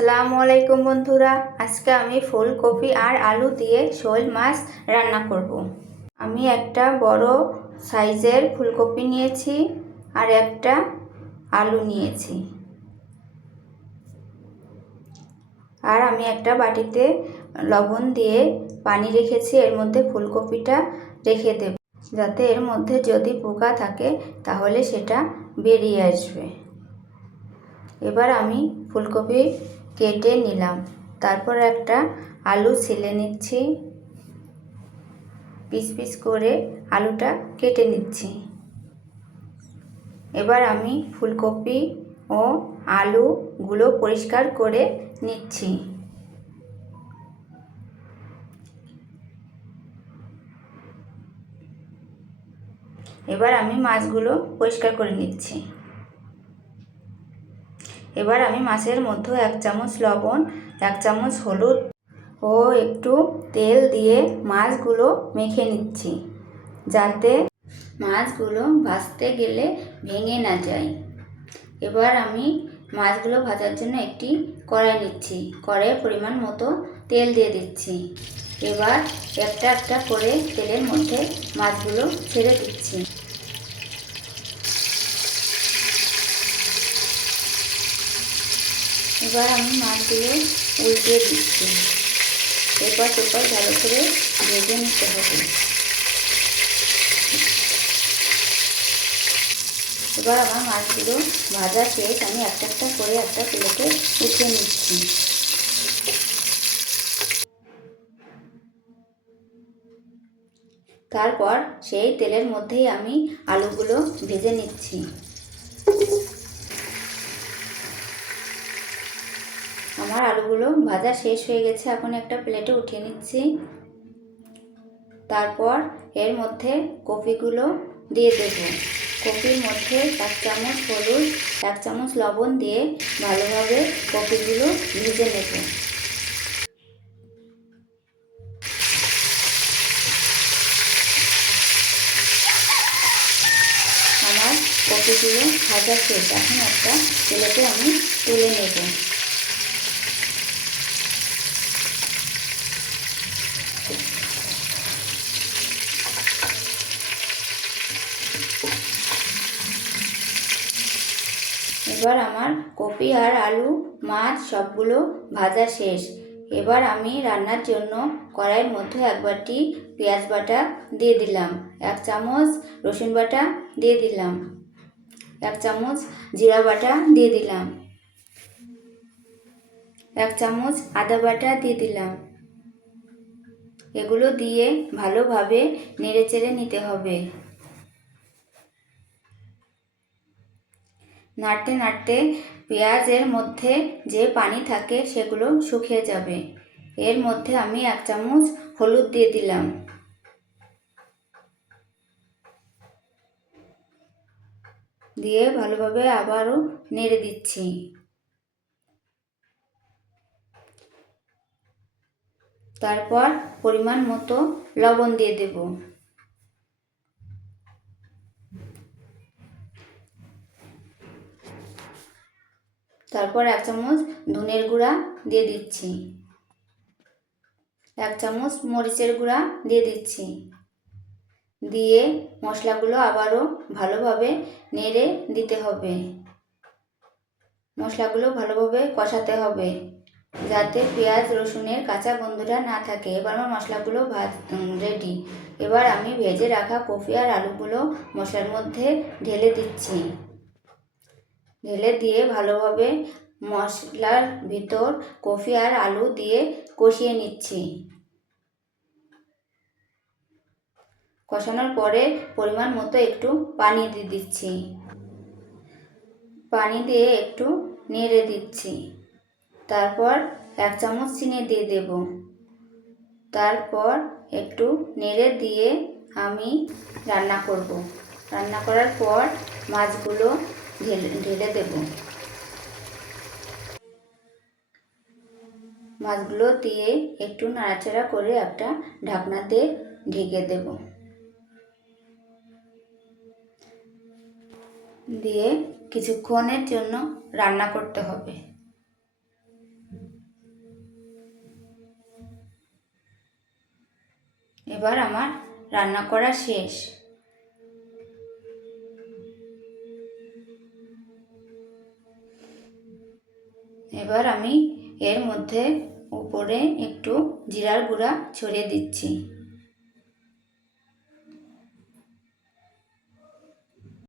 আসসালামু আলাইকুম বন্ধুরা, আজকে আমি ফুলকপি আর আলু দিয়ে শোল মাছ রান্না করব। আমি একটা বড় সাইজের ফুলকপি নিয়েছি আর একটা আলু নিয়েছি। আর আমি একটা বাটিতে লবণ দিয়ে পানি রেখেছি, এর মধ্যে ফুলকপিটা রেখে দেব, যাতে এর মধ্যে যদি পোকা থাকে তাহলে সেটা বেরিয়ে আসবে। এবার আমি ফুলকপি কেটে নিলাম, তারপর একটা আলু ছিলে নিচ্ছি, পিস পিস করে আলুটা কেটে নিচ্ছি। এবার আমি ফুলকপি ও আলুগুলো পরিষ্কার করে নিচ্ছি। এবার আমি মাছগুলো পরিষ্কার করে নিচ্ছি। এবার আমি মাছের মধ্যে 1 চামচ লবণ, 1 চামচ হলুদ ও একটু তেল দিয়ে মাছগুলো মেখে নিচ্ছি, যাতে মাছগুলো ভাজতে গেলে ভেঙে না যায়। এবার আমি মাছগুলো ভাজার জন্য একটি কড়াই নিচ্ছি, কড়াইয়ে পরিমাণ মতো তেল দিয়ে দিচ্ছি। এবার একটা একটা করে তেলের মধ্যে মাছগুলো ছেড়ে দিচ্ছি। এবার আমি মাছগুলো উল্টে দিচ্ছি, এবার ওপর ভালো করে ভেজে নিতে হবে। এবার আমার মাছগুলো ভাজা শেষ, আমি একটা একটা করে একটা প্লেটে উঠিয়ে নিচ্ছি। তারপর সেই তেলের মধ্যেই আমি আলুগুলো ভেজে নিচ্ছি। আমার আলুগুলো ভাজা শেষ হয়ে গেছে, এখন একটা প্লেটে উঠিয়ে নিচ্ছি। তারপর এর মধ্যে কপিগুলো দিয়ে দেব। কপির মধ্যে 1 চামচ হলুদ, 1 চামচ লবণ দিয়ে ভালোভাবে কপিগুলো ভেজে নেব। আমার কপিগুলো ভাজা শেষ, এখন একটা প্লেটে আমি তুলে নেব। এবার আমার কপি আর আলু, মাছ সবগুলো ভাজা শেষ। এবার আমি রান্নার জন্য কড়াইয়ের মধ্যে 1 বাটি পেঁয়াজ বাটা দিয়ে দিলাম, 1 চামচ রসুন বাটা দিয়ে দিলাম, 1 চামচ জিরা বাটা দিয়ে দিলাম, 1 চামচ আদা বাটা দিয়ে দিলাম। এগুলো দিয়ে ভালোভাবে নেড়েচেড়ে নিতে হবে। নাড়তে নাড়তে পেঁয়াজের মধ্যে যে পানি থাকে সেগুলো শুকিয়ে যাবে। এর মধ্যে আমি 1 চামচ হলুদ দিয়ে দিলাম, দিয়ে ভালোভাবে আবারও নেড়ে দিচ্ছি। তারপর পরিমাণ মতো লবণ দিয়ে দেব। তারপর 1 চামচ ধনের গুঁড়া দিয়ে দিচ্ছি, 1 চামচ মরিচের গুঁড়া দিয়ে দিচ্ছি, দিয়ে মশলাগুলো আবারও ভালোভাবে নেড়ে দিতে হবে। মশলাগুলো ভালোভাবে কষাতে হবে, যাতে পেঁয়াজ রসুনের কাঁচা গন্ধটা না থাকে। এবার আমার মশলাগুলো রেডি। এবার আমি ভেজে রাখা কপি আর আলুগুলো মশলার মধ্যে ঢেলে দিচ্ছি। ঢেলে দিয়ে ভালোভাবে মশলার ভিতর কপি আর আলু দিয়ে কষিয়ে নিচ্ছি। কষানোর পরে পরিমাণ মতো একটু পানি দিয়ে দিচ্ছি, পানি দিয়ে একটু নেড়ে দিচ্ছি। তারপর 1 চামচ চিনি দিয়ে দেব। তারপর একটু নেড়ে দিয়ে আমি রান্না করব। রান্না করার পর মাছগুলো ঢেলে দেব। মাছগুলো দিয়ে একটু নাড়াচাড়া করে একটা ঢাকনা দিয়ে ঢেকে দেব। দিয়ে কিছুক্ষণের জন্য রান্না করতে হবে। এবার আমার রান্না করা শেষ। এবার আমি এর মধ্যে উপরে একটু জিরার গুঁড়া ছড়িয়ে দিচ্ছি।